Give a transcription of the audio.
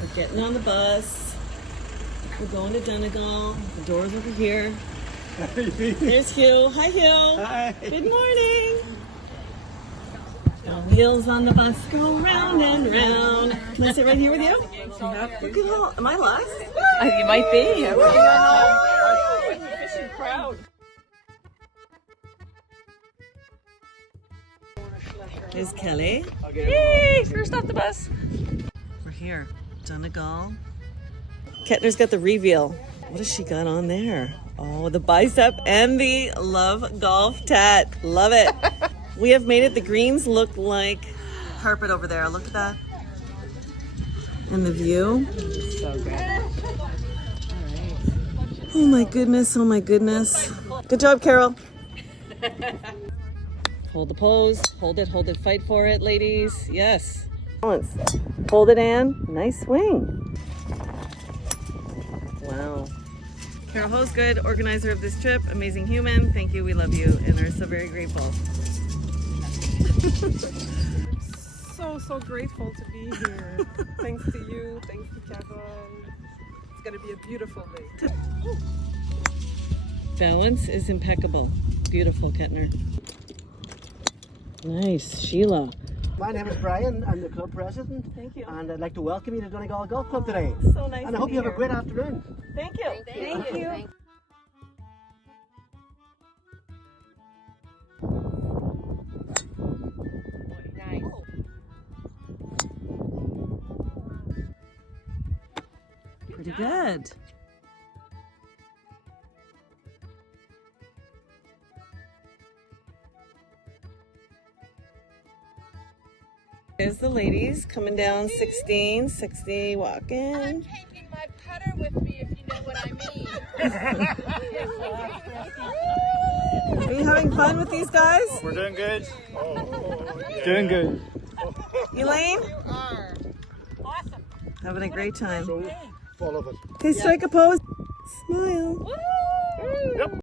We're getting on the bus. We're going to Donegal. The door's over here. There's Hugh. Hi, Hugh. Hi. Good morning. The wheels on the bus go round and round. Can I sit right here with you? Yep. Look at all. Am I last? You might be. Fishing crowd. There's Kelly. Yay! First off the bus. We're here. Donegal. Kettner's got the reveal. What has she got on there? Oh, the bicep and the Love Golf tat. Love it. We have made it. The greens look like carpet over there. Look at that. And the view. So good. Oh my goodness. Oh my goodness. Good job, Carole. Hold the pose. Hold it. Hold it. Fight for it, ladies. Yes. Balance. Hold it, Anne. Nice swing. Wow. Carole Hosegood, organizer of this trip, amazing human. Thank you. We love you and are so very grateful. So grateful to be here. Thanks to you. Thanks to Carole. It's going to be a beautiful day. Balance is impeccable. Beautiful, Kettner. Nice. Sheila. My name is Brian. I'm the club president. Thank you. And I'd like to welcome you to Donegal Golf Club today. So nice. And I hope you have a great afternoon. Thank you. Thank you. Nice. Pretty good. Here's the ladies coming down 16, 60, walking. I'm taking my putter with me, if you know what I mean. Are you having fun with these guys? We're doing good. Doing good. Elaine? Awesome. Having a great time. So full of it. Okay, strike a pose. Smile. Yep.